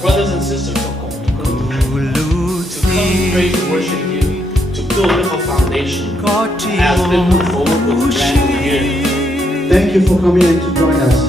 brothers and sisters of God to come pray to worship you, to build a foundation as we move forward with the grand year. Thank you for coming in to join us.